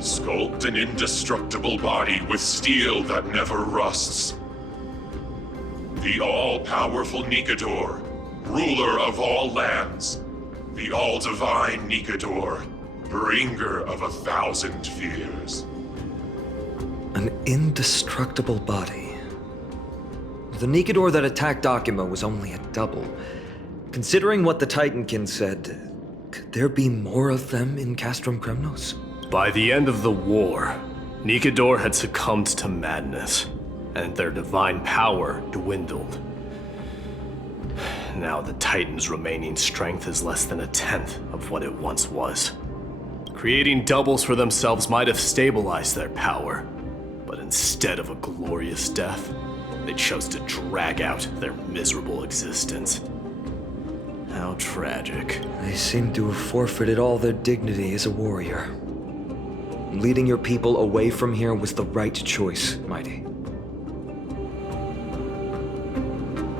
Sculpt an indestructible body with steel that never rusts. The all-powerful Nikador, ruler of all lands. The all-divine Nikador, bringer of 1,000 fears. An indestructible body. The Nikador that attacked Akima was only a double. Considering what the Titankin said, could there be more of them in Castrum Kremnos? By the end of the war, Nikador had succumbed to madness, and their divine power dwindled. Now the Titan's remaining strength is less than 1/10 of what it once was. Creating doubles for themselves might have stabilized their power, but instead of a glorious death, they chose to drag out their miserable existence. How tragic. They seem to have forfeited all their dignity as a warrior. Leading your people away from here was the right choice, Mighty.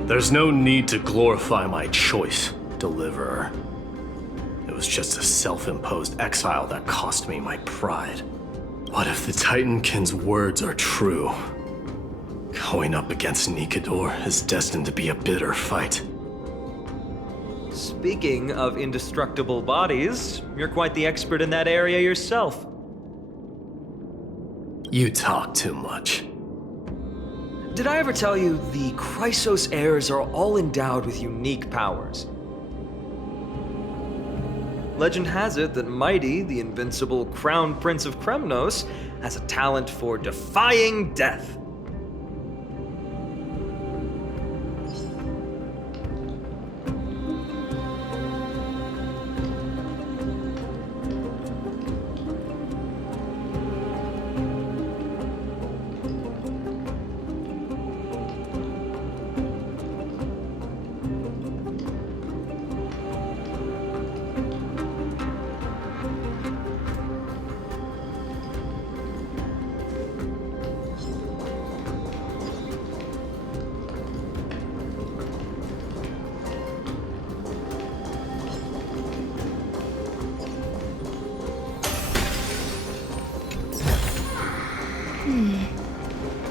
There's no need to glorify my choice, Deliverer. It was just a self-imposed exile that cost me my pride. What if the Titankin's words are true? Going up against Nikador is destined to be a bitter fight. Speaking of indestructible bodies, you're quite the expert in that area yourself. You talk too much. Did I ever tell you the Chrysos heirs are all endowed with unique powers? Legend has it that Mighty, the invincible Crown Prince of Kremnos, has a talent for defying death.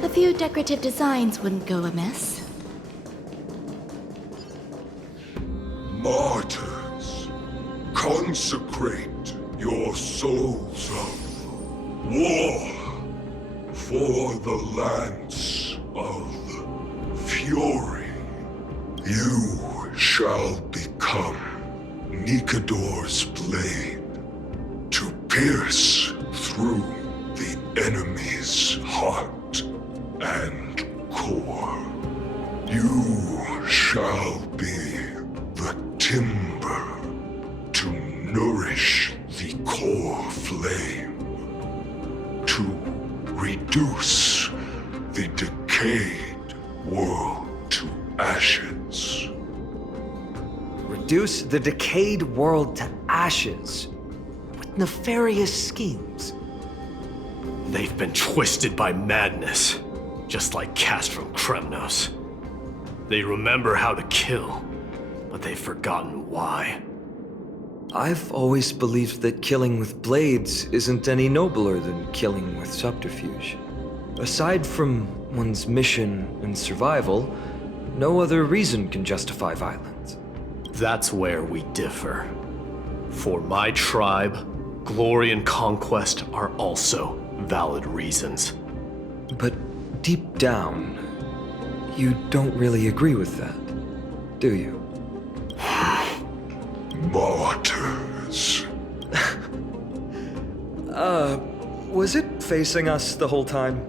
A few decorative designs wouldn't go amiss. Martyrs, consecrate your souls of war for the lance of fury. You shall become Nikador's blade to pierce through the enemy's heart and core. You shall be the timber to nourish the core flame, to reduce the decayed world to ashes. Reduce the decayed world to ashes with nefarious schemes. They've been twisted by madness, just like Castrum Kremnos. They remember how to kill, but they've forgotten why. I've always believed that killing with blades isn't any nobler than killing with subterfuge. Aside from one's mission and survival, no other reason can justify violence. That's where we differ. For my tribe, glory and conquest are also valid reasons. But deep down, you don't really agree with that, do you? Martyrs. Was it facing us the whole time?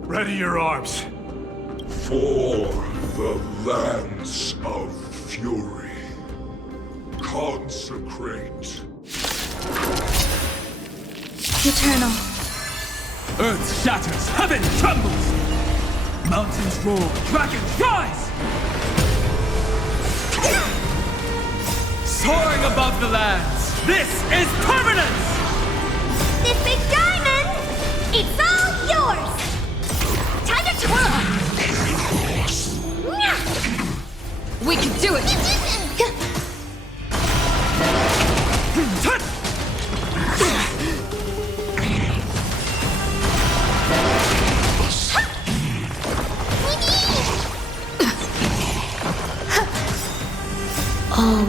Ready your arms. For the lance of fury, consecrate. Eternal. Earth shatters, heaven trembles! Mountains roar, dragons rise! Soaring above the lands, this is permanence! This big diamond! It's all yours! Time to twirl! We can do it!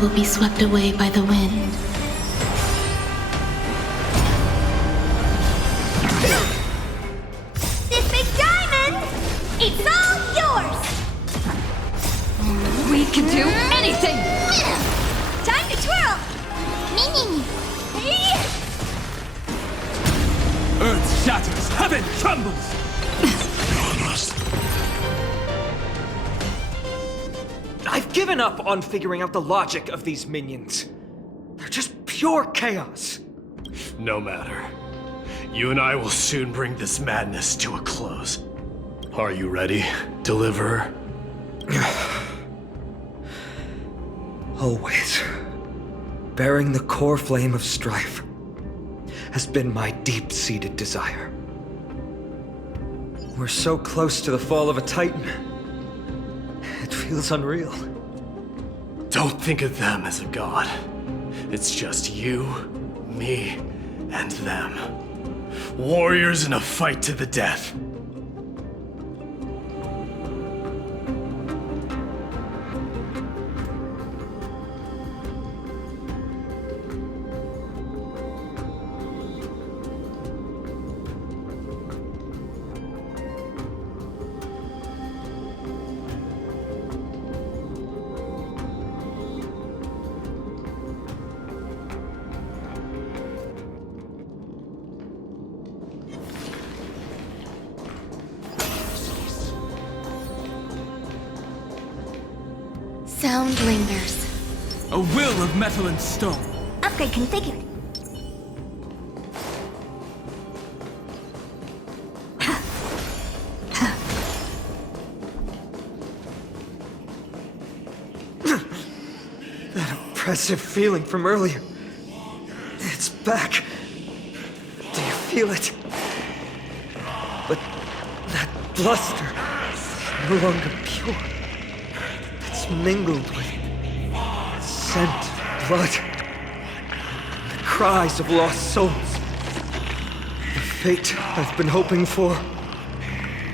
will be swept away by the wind. This big diamond, it's all yours! We can do anything! Time to twirl! Meaning. Earth shatters, heaven trembles! I've given up on figuring out the logic of these minions. They're just pure chaos. No matter. You and I will soon bring this madness to a close. Are you ready, Deliverer? Always. Bearing the core flame of strife has been my deep-seated desire. We're so close to the fall of a Titan. It feels unreal. Don't think of them as a god. It's just you, me, and them. Warriors in a fight to the death. Sound lingers. A will of metal and stone. Upgrade configured. That oppressive feeling from earlier. It's back. Do you feel it? But that bluster is no longer pure. It's mingled with scent of blood. The cries of lost souls. The fate I've been hoping for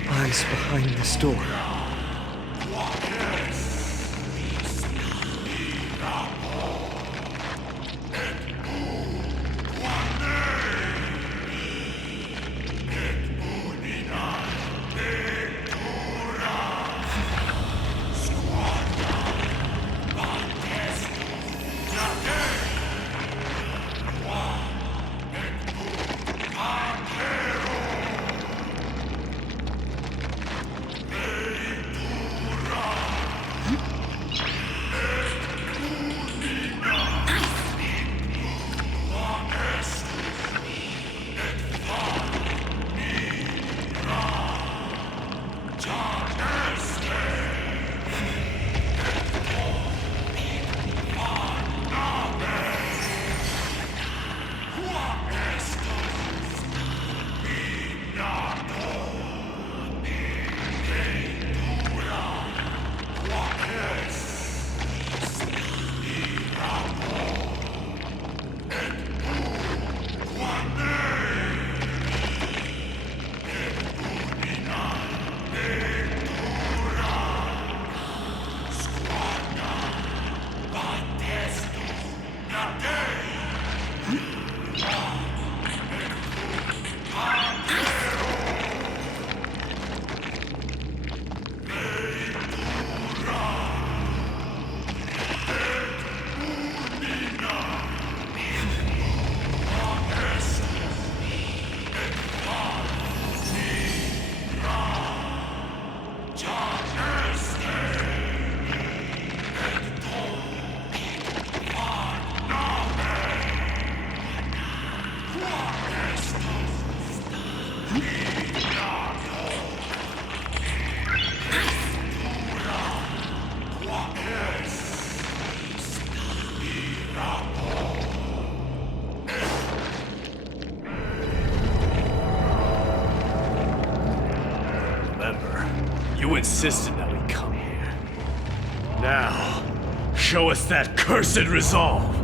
lies behind this door. You insisted that we come here. Now, show us that cursed resolve!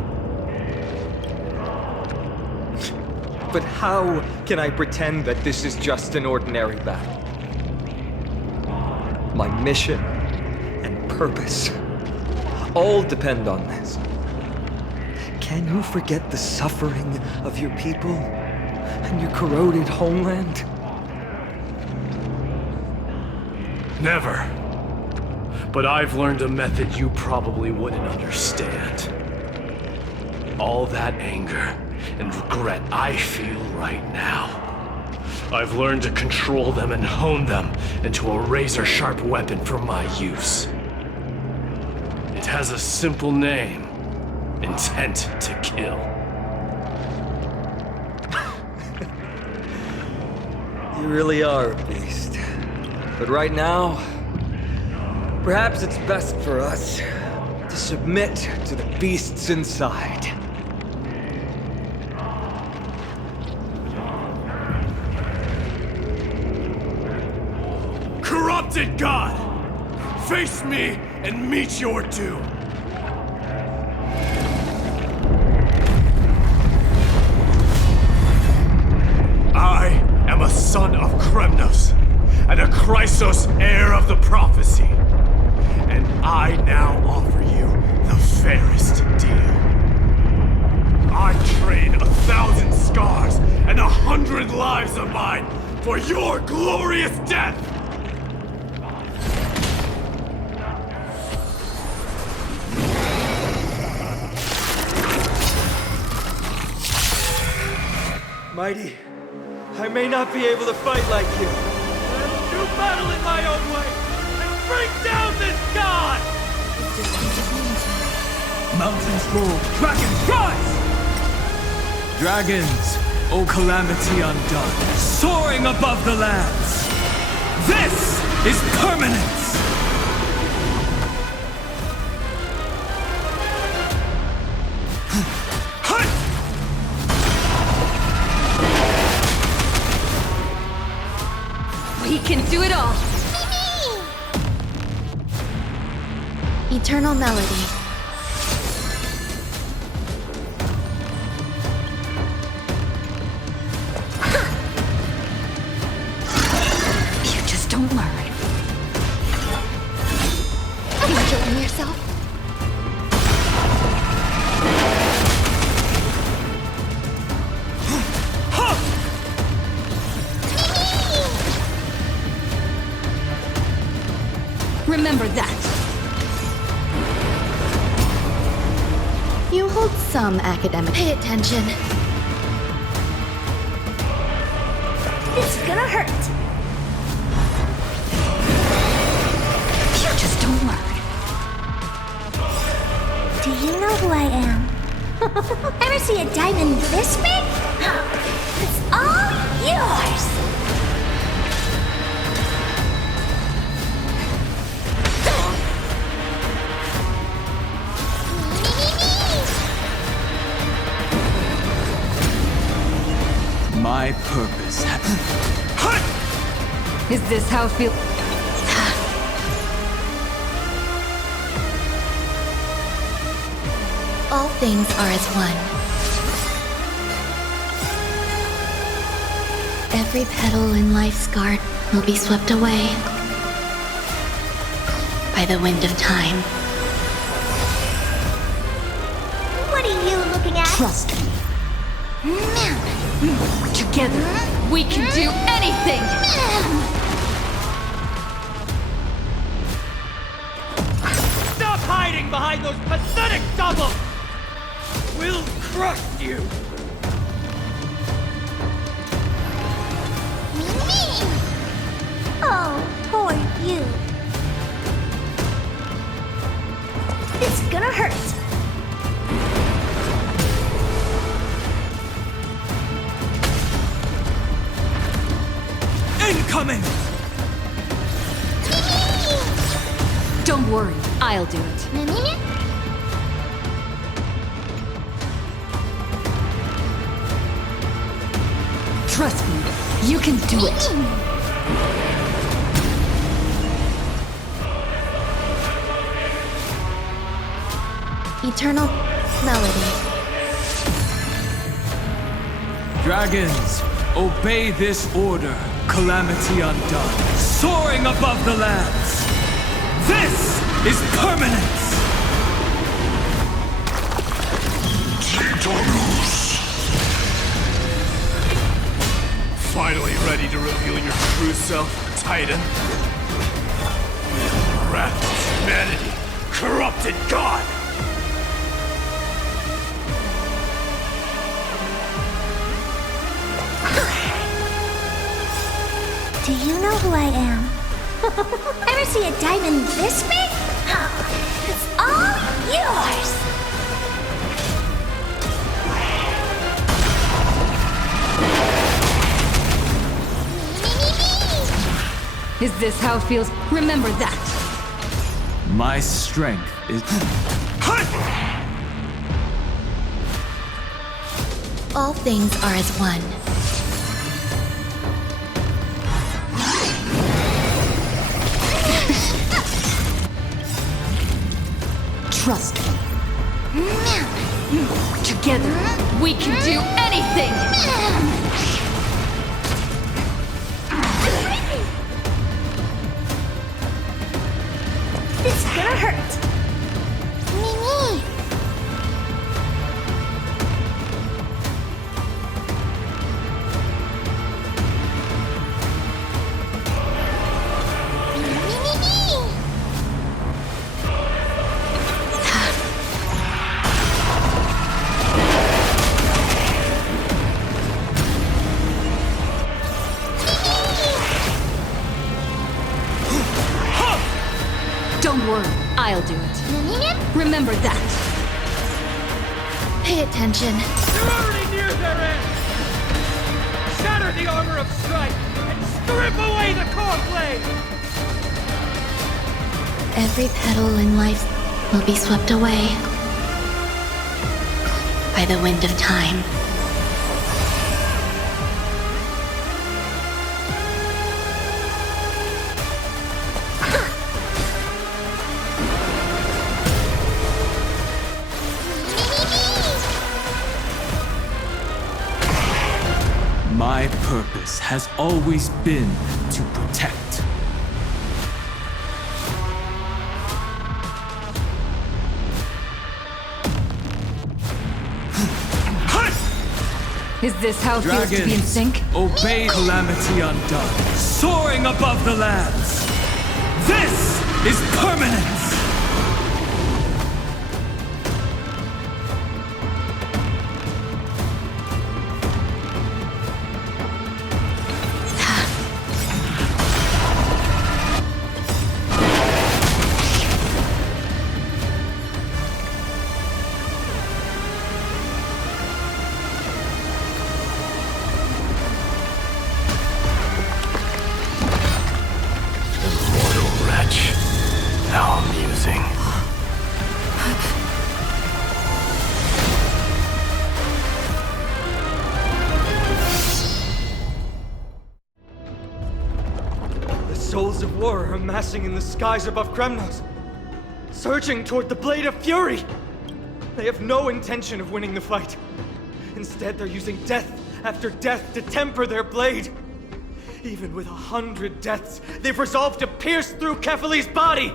But how can I pretend that this is just an ordinary battle? My mission and purpose all depend on this. Can you forget the suffering of your people and your corroded homeland? Never. But I've learned a method you probably wouldn't understand. All that anger and regret I feel right now, I've learned to control them and hone them into a razor-sharp weapon for my use. It has a simple name: intent to kill. You really are a beast. But right now, perhaps it's best for us to submit to the beasts inside. Corrupted God! Face me and meet your doom! I am a son of Kremnos, and a Chrysos heir of the prophecy. And I now offer you the fairest deal. I trade 1,000 scars and 100 lives of mine for your glorious death! Mighty, I may not be able to fight like you. Let's do battle in my own way and bring down this god! Mountains roll, dragons rise! Dragons, O calamity undone, soaring above the lands. This is permanence! We can do it all! Eternal melody. You just don't learn. Enjoying yourself? Remember that. You hold some academic. Pay attention. It's gonna hurt. You just don't learn. Do you know who I am? Ever see a diamond this big? It's all yours. My purpose. Is this how it feels? All things are as one. Every petal in life's garden will be swept away by the wind of time. What are you looking at? Trust me. Together, we can do anything! Stop hiding behind those pathetic doubles! We'll crush you! Oh, poor you. It's gonna hurt. Incoming! Don't worry, I'll do it. Trust me, you can do it. Eternal melody. Dragons, obey this order. Calamity undone, soaring above the lands. This is permanence! Tartarus! Finally ready to reveal your true self, Titan? Wrath of humanity, corrupted god! Do you know who I am? Ever see a diamond this big? It's all yours! Is this how it feels? Remember that. My strength is... All things are as one. Trust me. Together, we can do anything! It's gonna hurt! Mimi! Don't worry, I'll do it. Remember that. Pay attention. You're already near their end! Shatter the armor of strife and strip away the core blade! Every petal in life will be swept away by the wind of time. My purpose has always been to protect. Is this how it feels to be in sync? Obey Calamity Undone, soaring above the lands. This is permanence! How amusing. The souls of war are amassing in the skies above Kremnos, surging toward the Blade of Fury. They have no intention of winning the fight. Instead, they're using death after death to temper their blade. Even with 100 deaths, they've resolved to pierce through Kefali's body.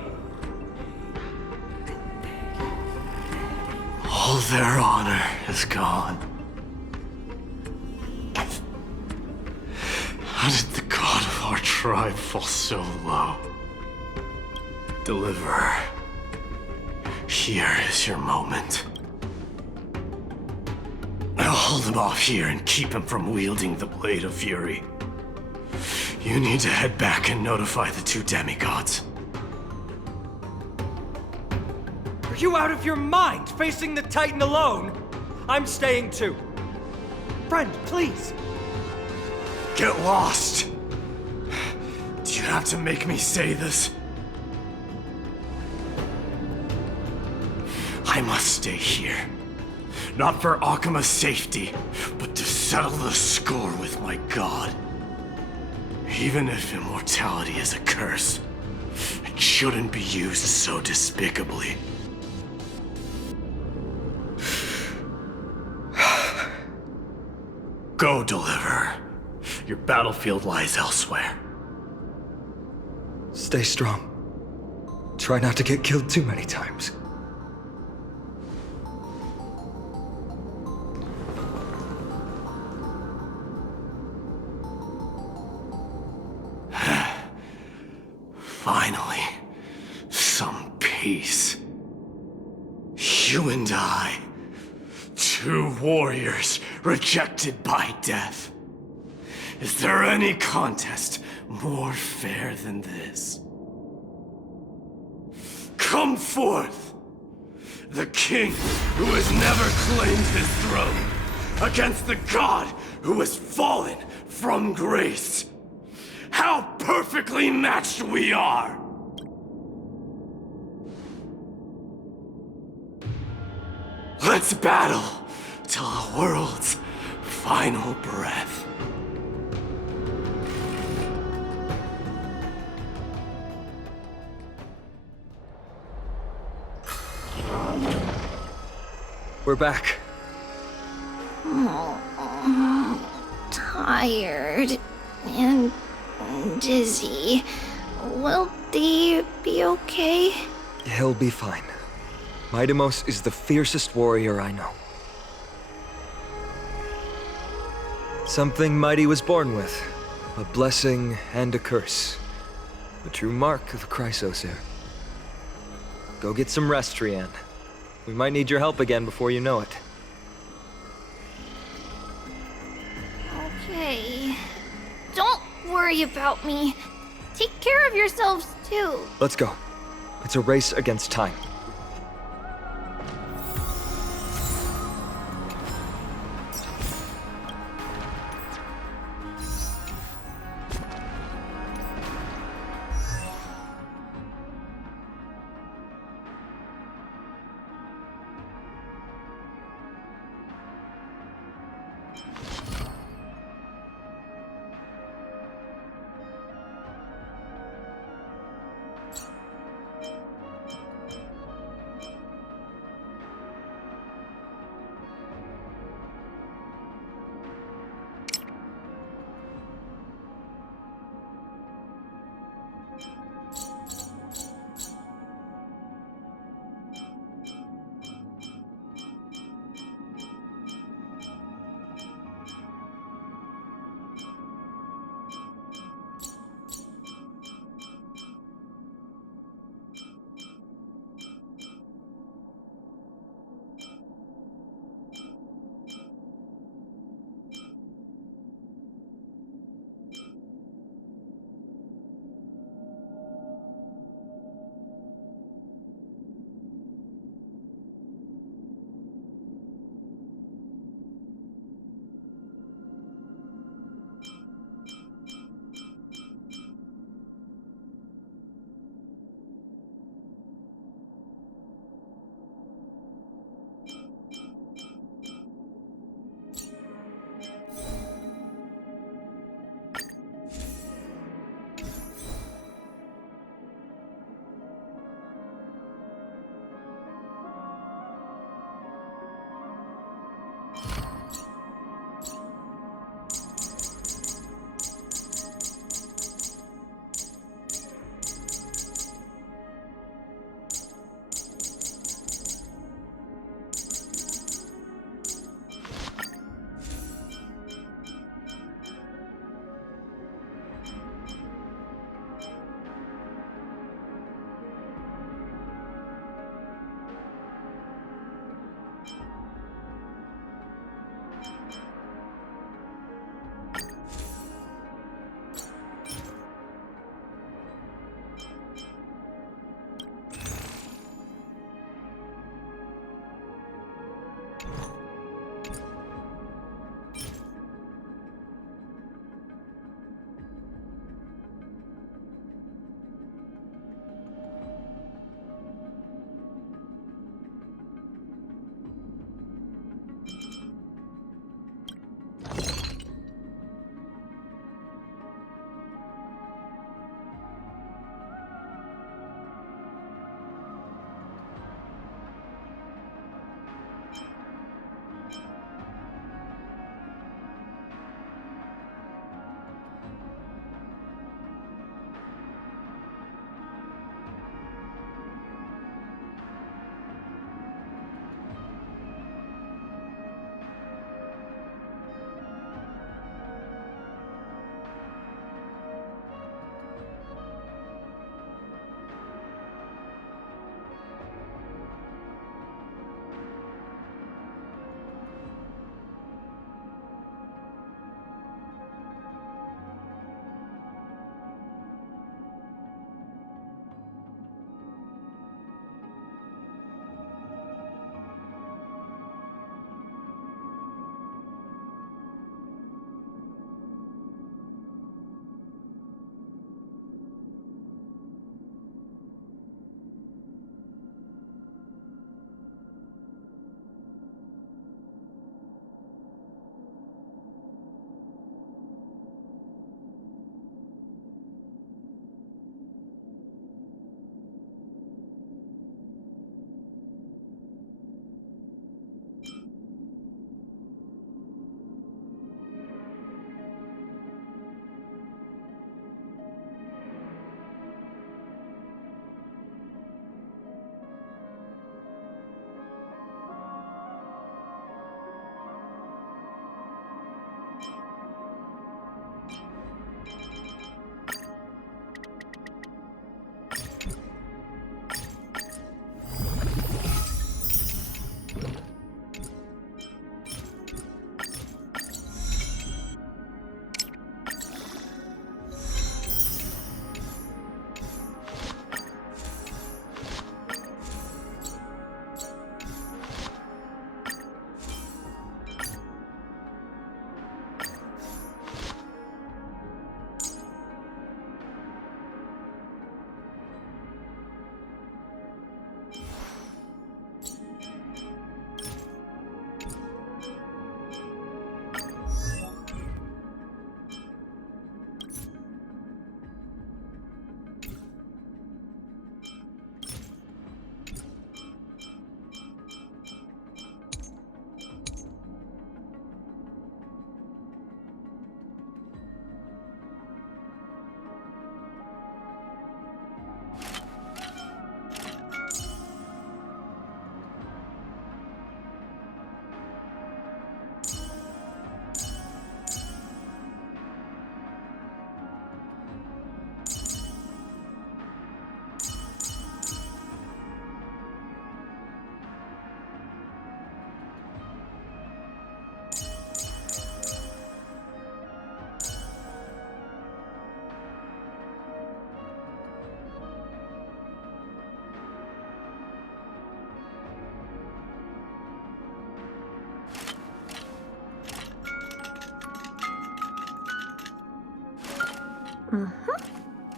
All their honor is gone. How did the god of our tribe fall so low? Deliverer, here is your moment. I'll hold him off here and keep him from wielding the Blade of Fury. You need to head back and notify the two demigods. Are you out of your mind, facing the Titan alone? I'm staying too. Friend, please. Get lost! Do you have to make me say this? I must stay here. Not for Akima's safety, but to settle the score with my god. Even if immortality is a curse, it shouldn't be used so despicably. Go, Deliverer. Your battlefield lies elsewhere. Stay strong. Try not to get killed too many times. Finally, some peace. You and I, two warriors rejected by death. Is there any contest more fair than this? Come forth, the king who has never claimed his throne, against the god who has fallen from grace. How perfectly matched we are! Let's battle till the world's final breath. We're back. Tired and dizzy. Will they be okay? He'll be fine. Midamos is the fiercest warrior I know. Something Mighty was born with. A blessing and a curse. The true mark of a Chrysosaur. Go get some rest, Rianne. We might need your help again before you know it. Okay. Don't worry about me. Take care of yourselves, too. Let's go. It's a race against time.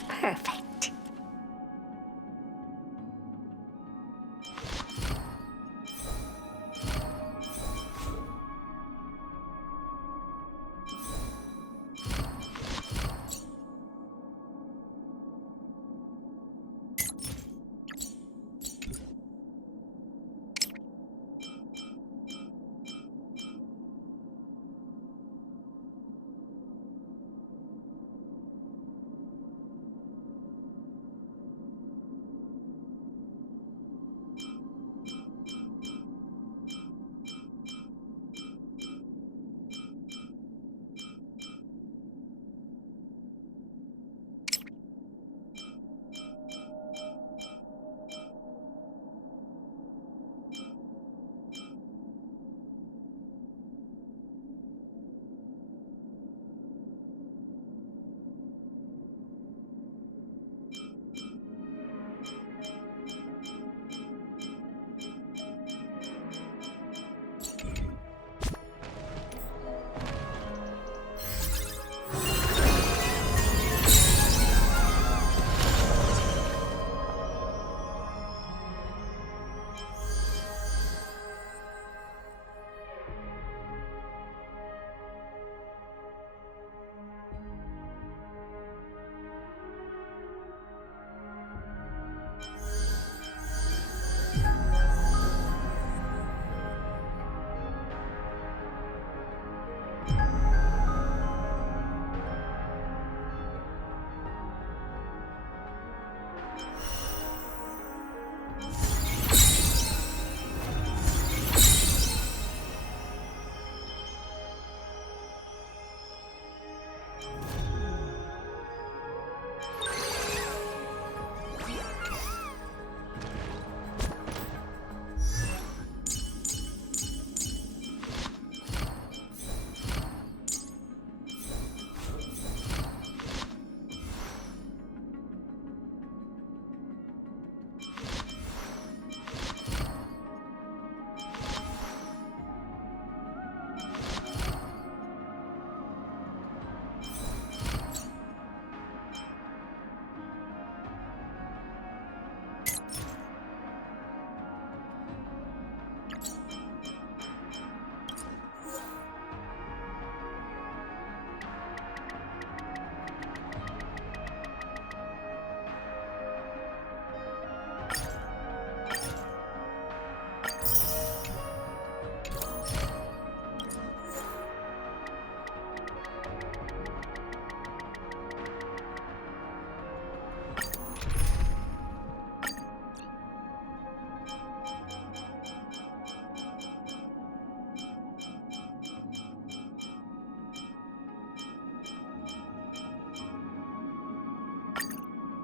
Perfect.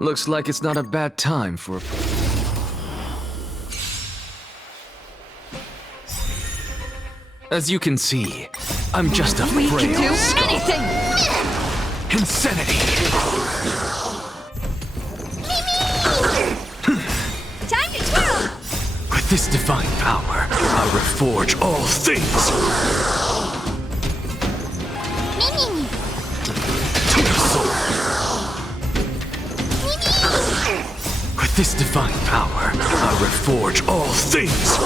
Looks like it's not a bad time for... As you can see, I'm just a We frail can do skull. anything! Insanity! Time to twirl! With this divine power, I reforge all things! Mimi! To the soul! With this divine power, I reforge all things!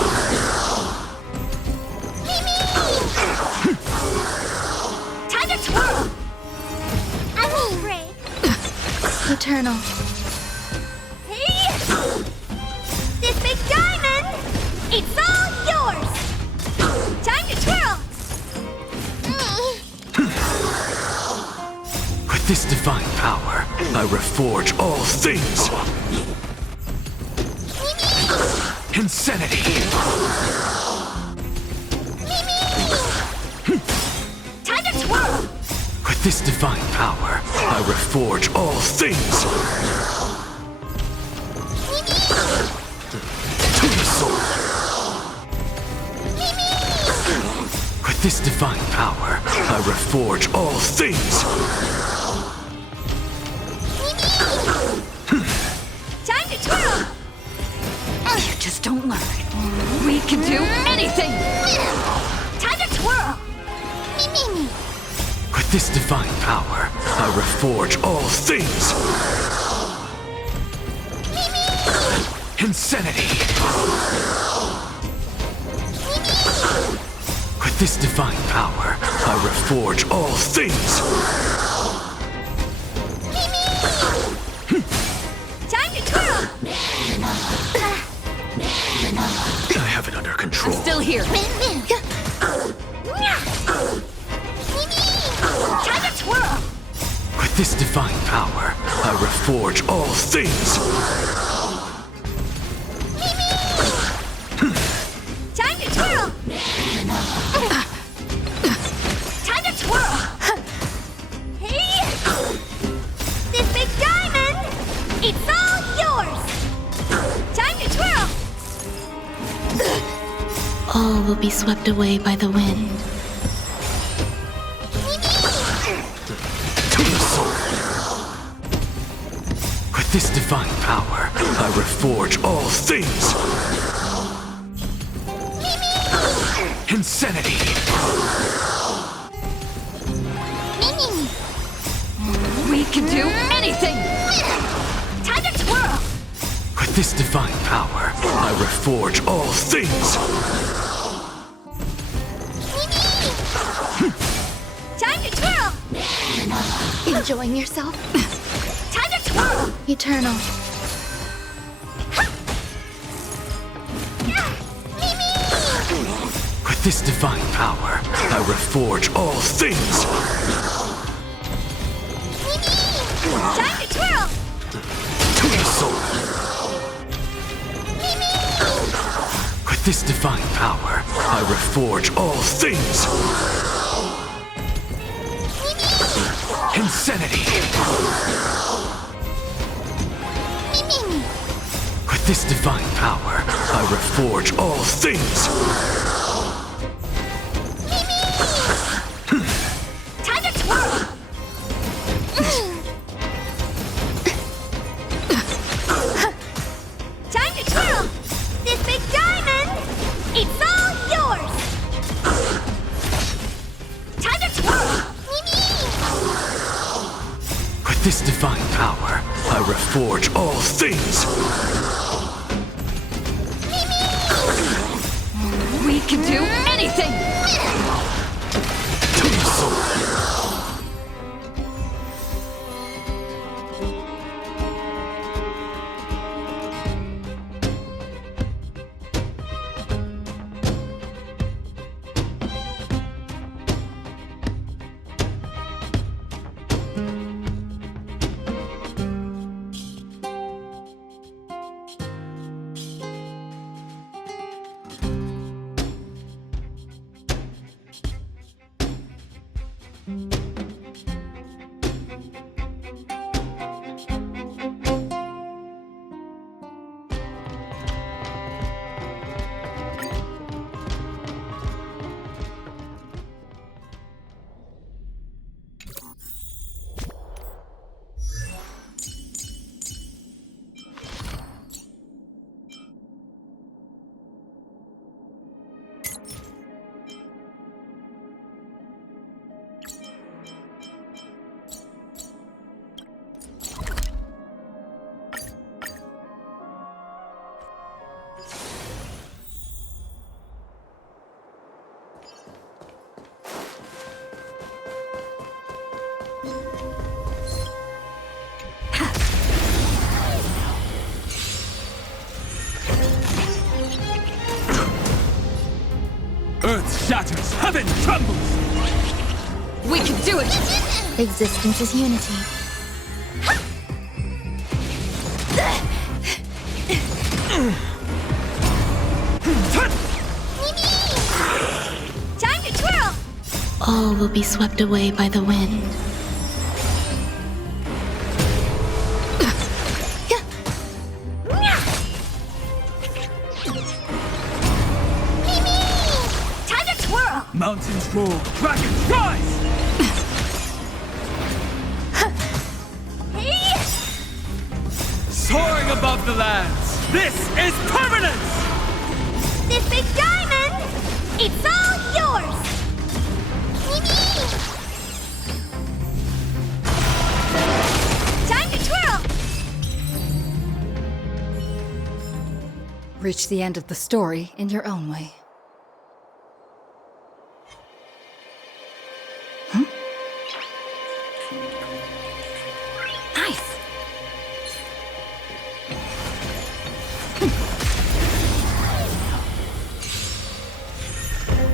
Time to twirl! I'm afraid. Eternal. Hey! This big diamond! It's all yours! Time to twirl! With this divine power, I reforge all things! Insanity! Time to twirl! With this divine power, I reforge all things! To the soul! With this divine power, I reforge all things! Time to twirl! You just don't learn. We can do anything! Time to twirl! With With this divine power, I reforge all things! Insanity! With this divine power, I reforge all things! Time to twirl! I have it under control. Still here. Time to twirl! With this divine power, I reforge all things! Time to twirl! Time to twirl! Hey! This big diamond! It's all yours! Time to twirl! All will be swept away by the wind. To the soul! With this divine power, I reforge all things! Insanity! We can do anything! Time to twirl! With this divine power, I reforge all things! Time to twirl! Enjoying yourself? Time to twirl! Eternal. With this divine power, I reforge all things! Time to twirl! To the soul! With this divine power, I reforge all things! Insanity! With this divine power, I reforge all things! Time to twirl! Time to twirl! This big diamond! It's all yours! Time to twirl! With this divine power, I reforge all things! We can do anything! To the soul! Earth shatters, heaven trembles! We can do it! Existence is unity. Time to twirl! All will be swept away by the wind. Time to twirl! Mountains roar, dragons rise! Hey! Soaring above the lands, this is permanence! This big diamond! It's all yours! reach the end of the story in your own way. Nice!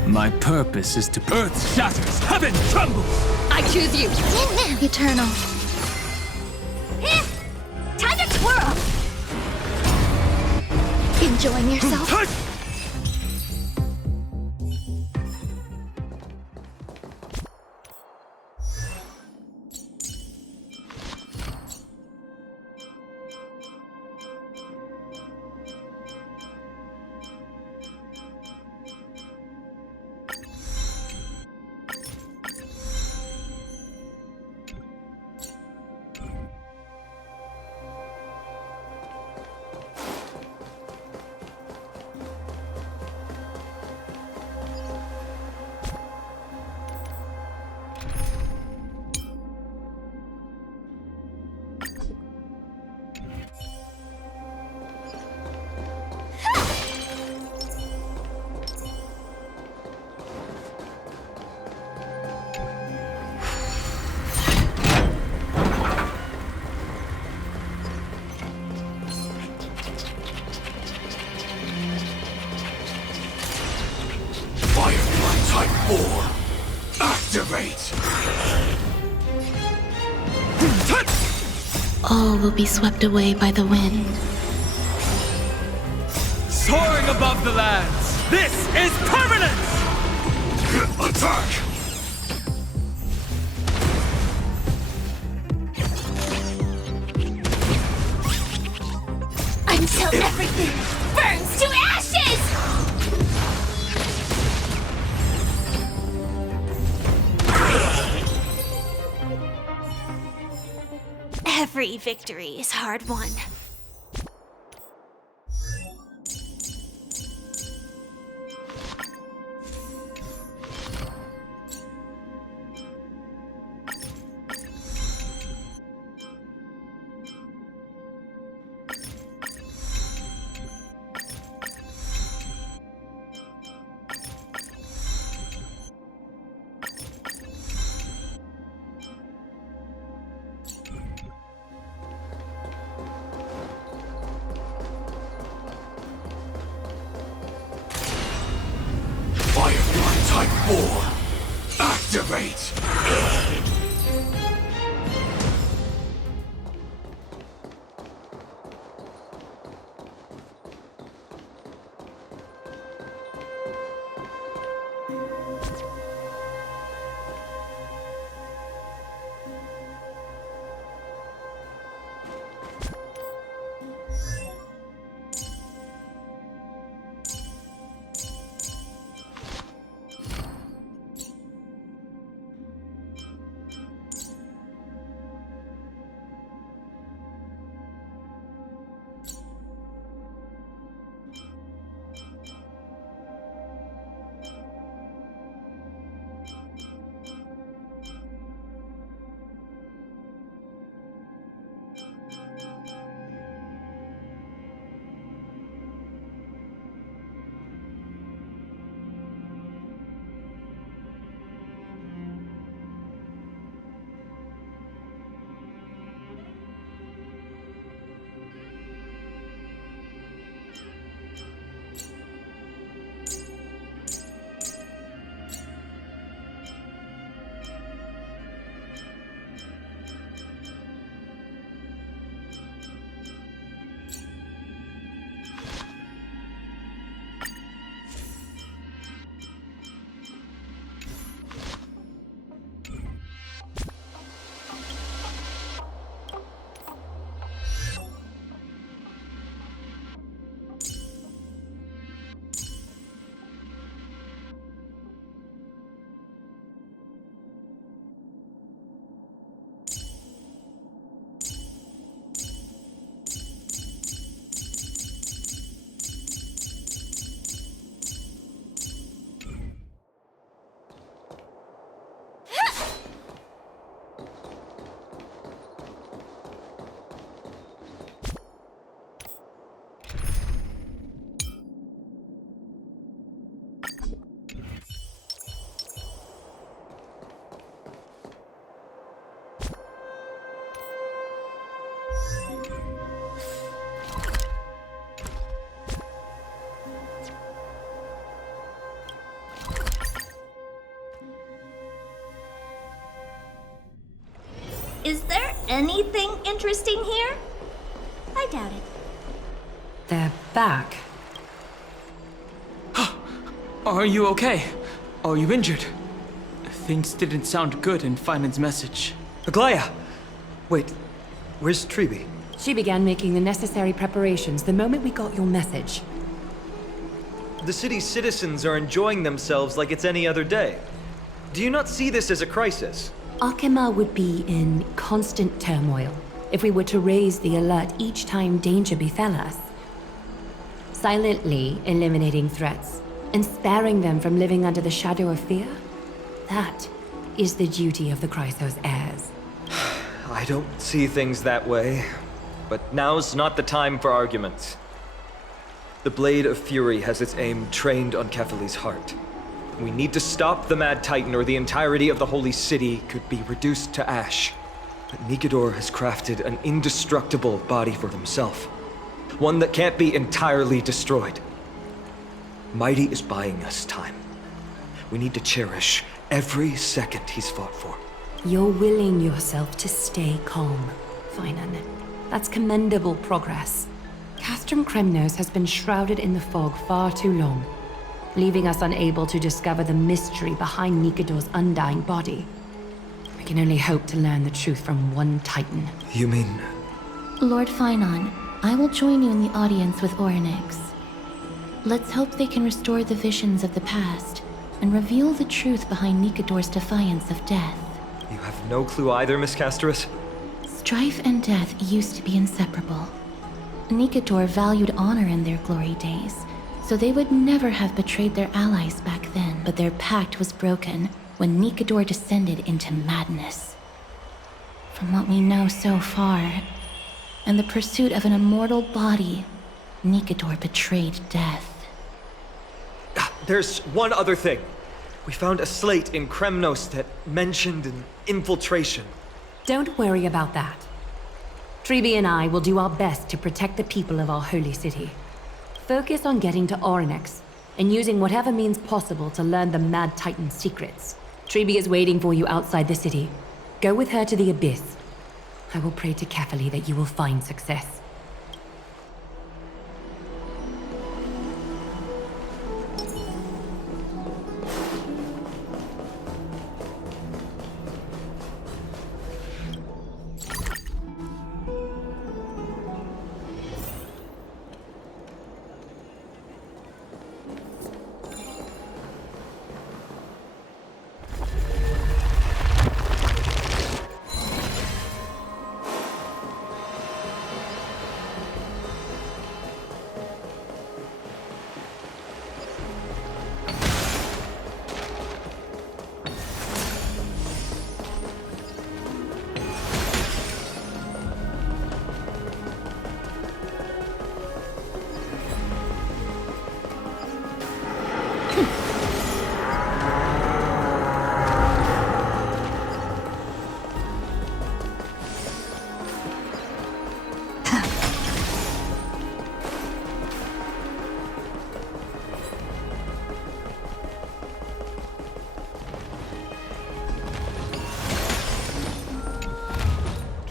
My purpose is to earth shatters, heaven trembles! I choose you! Eternal. Time to twirl! Enjoying yourself? Firefly Type 4. Activate! All will be swept away by the wind. Soaring above the lands! This is permanence! Attack! Until everything burns to ashes! Every victory is hard won. Firefly Type 4. Activate! Is there anything interesting here? I doubt it. They're back. Are you okay? Are you injured? Things didn't sound good in Finan's message. Aglaya! Wait, where's Treeby? She began making the necessary preparations the moment we got your message. The city's citizens are enjoying themselves like it's any other day. Do you not see this as a crisis? Arkema would be in constant turmoil if we were to raise the alert each time danger befell us. Silently eliminating threats and sparing them from living under the shadow of fear, that is the duty of the Chrysos heirs. I don't see things that way, but now's not the time for arguments. The Blade of Fury has its aim trained on Kefali's heart. We need to stop the Mad Titan, or the entirety of the Holy City could be reduced to ash. But Nikador has crafted an indestructible body for himself. One that can't be entirely destroyed. Mighty is buying us time. We need to cherish every second he's fought for. You're willing yourself to stay calm, Finan. That's commendable progress. Castrum Kremnos has been shrouded in the fog far too long, leaving us unable to discover the mystery behind Nikador's undying body. We can only hope to learn the truth from one Titan. You mean... Lord Finon, I will join you in the audience with Orynyx. Let's hope they can restore the visions of the past and reveal the truth behind Nikador's defiance of death. You have no clue either, Miss Casterus? Strife and death used to be inseparable. Nikador valued honor in their glory days, so they would never have betrayed their allies back then. But their pact was broken when Nikador descended into madness. From what we know so far, in the pursuit of an immortal body, Nikador betrayed death. There's one other thing. We found a slate in Kremnos that mentioned an infiltration. Don't worry about that. Treeby and I will do our best to protect the people of our holy city. Focus on getting to Orynyx and using whatever means possible to learn the Mad Titan's secrets. Treeby is waiting for you outside the city. Go with her to the Abyss. I will pray to Kefali that you will find success.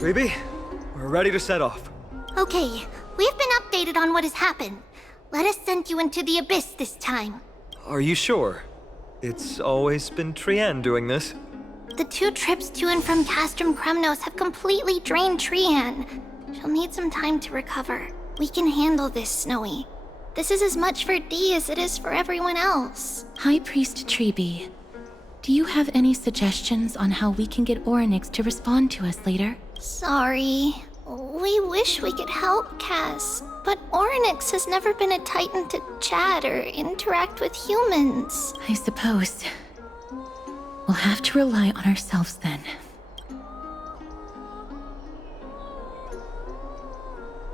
Treeby, we're ready to set off. Okay, we've been updated on what has happened. Let us send you into the Abyss this time. Are you sure? It's always been Trian doing this. The 2 trips to and from Castrum Kremnos have completely drained Trian. She'll need some time to recover. We can handle this, Snowy. This is as much for Dee as it is for everyone else. High Priest Treeby, do you have any suggestions on how we can get Orynyx to respond to us later? Sorry. We wish we could help, Cass, but Orynyx has never been a Titan to chat or interact with humans. I suppose. We'll have to rely on ourselves then.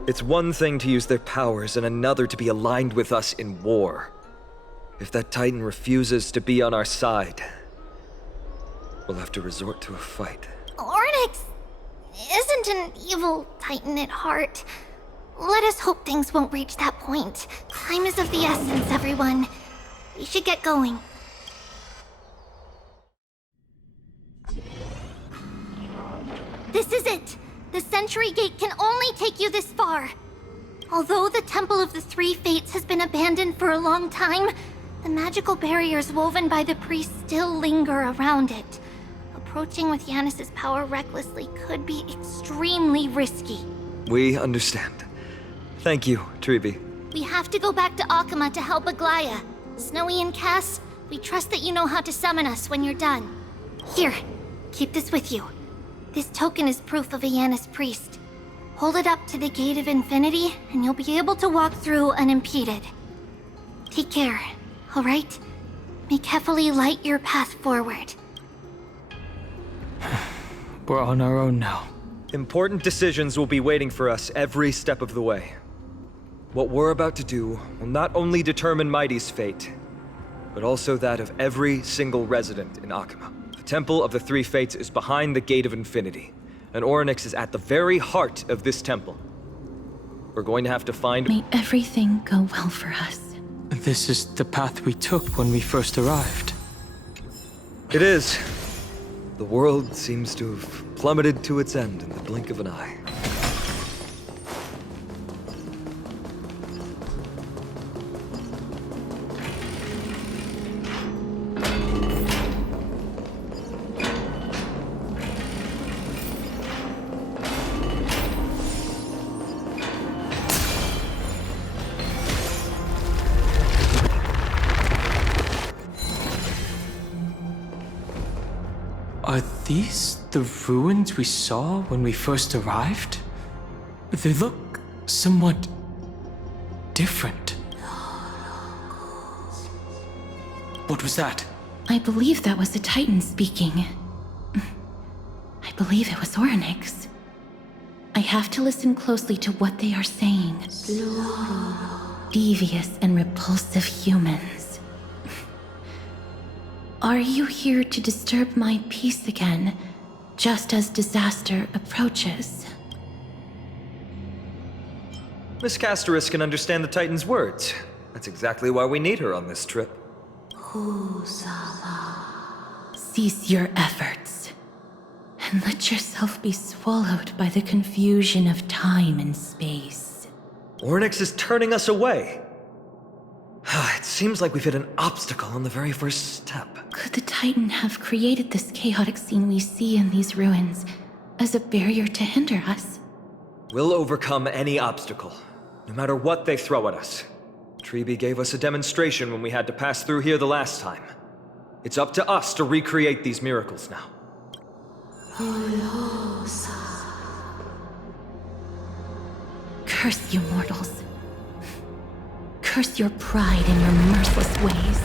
It's one thing to use their powers and another to be aligned with us in war. If that Titan refuses to be on our side, we'll have to resort to a fight. Orynyx isn't an evil Titan at heart. Let us hope things won't reach that point. Time is of the essence, everyone. We should get going. This is it! The Century Gate can only take you this far. Although the Temple of the Three Fates has been abandoned for a long time, the magical barriers woven by the priests still linger around it. Approaching with Yanis's power recklessly could be extremely risky. We understand. Thank you, Treeby. We have to go back to Akama to help Aglaya. Snowy and Cass, we trust that you know how to summon us when you're done. Here, keep this with you. This token is proof of a Yanis priest. Hold it up to the Gate of Infinity, and you'll be able to walk through unimpeded. Take care, alright? May Kefali light your path forward. We're on our own now. Important decisions will be waiting for us every step of the way. What we're about to do will not only determine Mighty's fate, but also that of every single resident in Akama. The Temple of the Three Fates is behind the Gate of Infinity, and Orynyx is at the very heart of this temple. We're going to have to find— May everything go well for us. This is the path we took when we first arrived. It is. The world seems to have plummeted to its end in the blink of an eye. Are these the ruins we saw when we first arrived? They look somewhat different. What was that? I believe that was the Titan speaking. I believe it was Orynyx. I have to listen closely to what they are saying. Devious and repulsive humans. Are you here to disturb my peace again, just as disaster approaches? Miss Casteris can understand the Titan's words. That's exactly why we need her on this trip. Cease your efforts, and let yourself be swallowed by the confusion of time and space. Orynyx is turning us away. It seems like we've hit an obstacle on the very first step. Could the Titan have created this chaotic scene we see in these ruins as a barrier to hinder us? We'll overcome any obstacle, no matter what they throw at us. Treeby gave us a demonstration when we had to pass through here the last time. It's up to us to recreate these miracles now. Curse you mortals. Curse your pride and your merciless ways.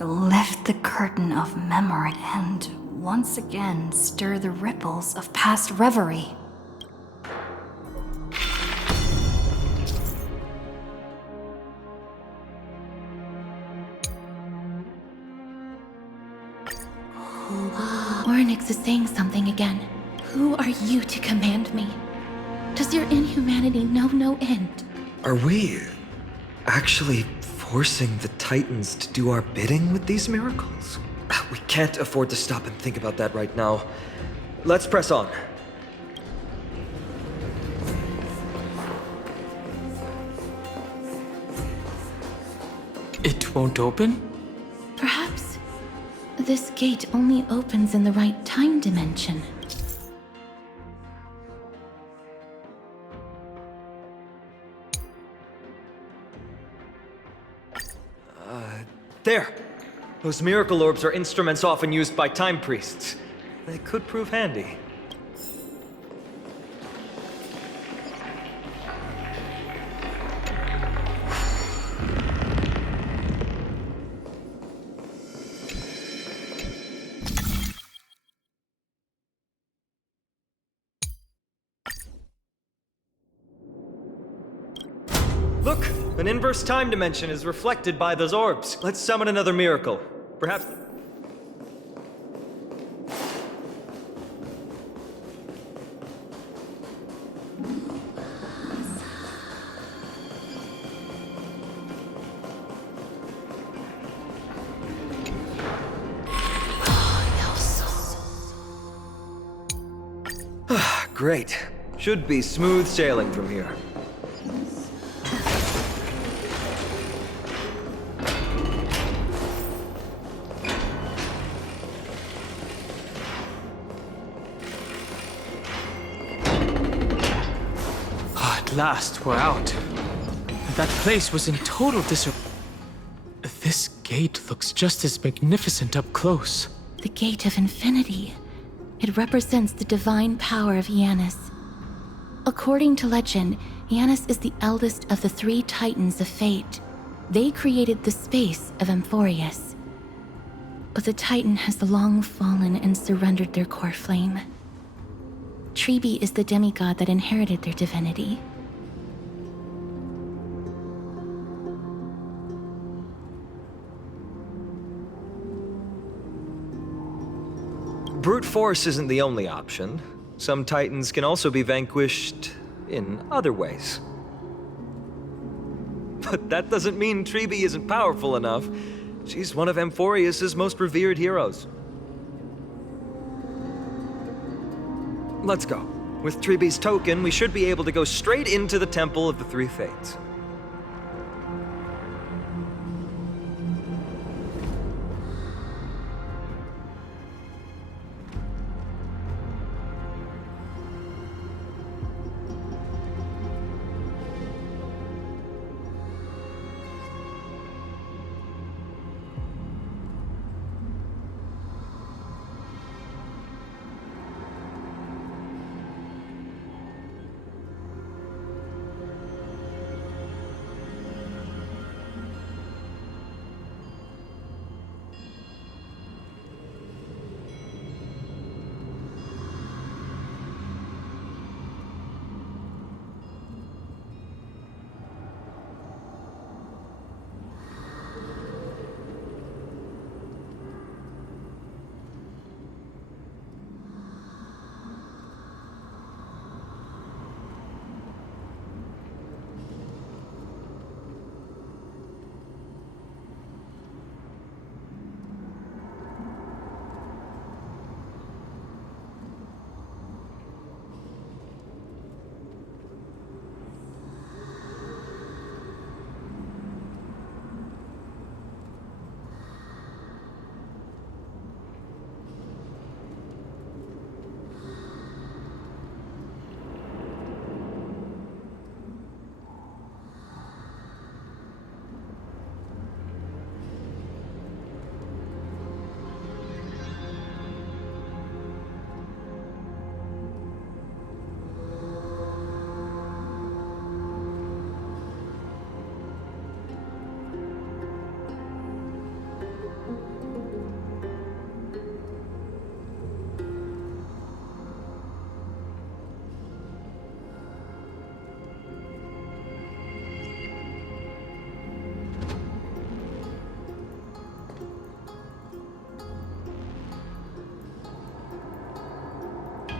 Lift the curtain of memory and once again stir the ripples of past reverie. Orynyx is saying something again. Who are you to command me? Does your inhumanity know no end? Are we actually forcing the Titans to do our bidding with these miracles? We can't afford to stop and think about that right now. Let's press on. gate won't open? Perhaps this gate only opens in the right time dimension. There! Those miracle orbs are instruments often used by time priests. They could prove handy. Look! An inverse time dimension is reflected by those orbs. Let's summon another miracle. Perhaps... Great. Should be smooth sailing from here. At last, we're out. That place was in total disarray. This gate looks just as magnificent up close. The Gate of Infinity. It represents the divine power of Janus. According to legend, Janus is the eldest of the three titans of fate. They created the space of Amphorius. But the titan has long fallen and surrendered their core flame. Tribi is the demigod that inherited their divinity. Brute force isn't the only option. Some titans can also be vanquished in other ways. But that doesn't mean Tribi isn't powerful enough. She's one of Amphorius' most revered heroes. Let's go. With Tribi's token, we should be able to go straight into the Temple of the Three Fates.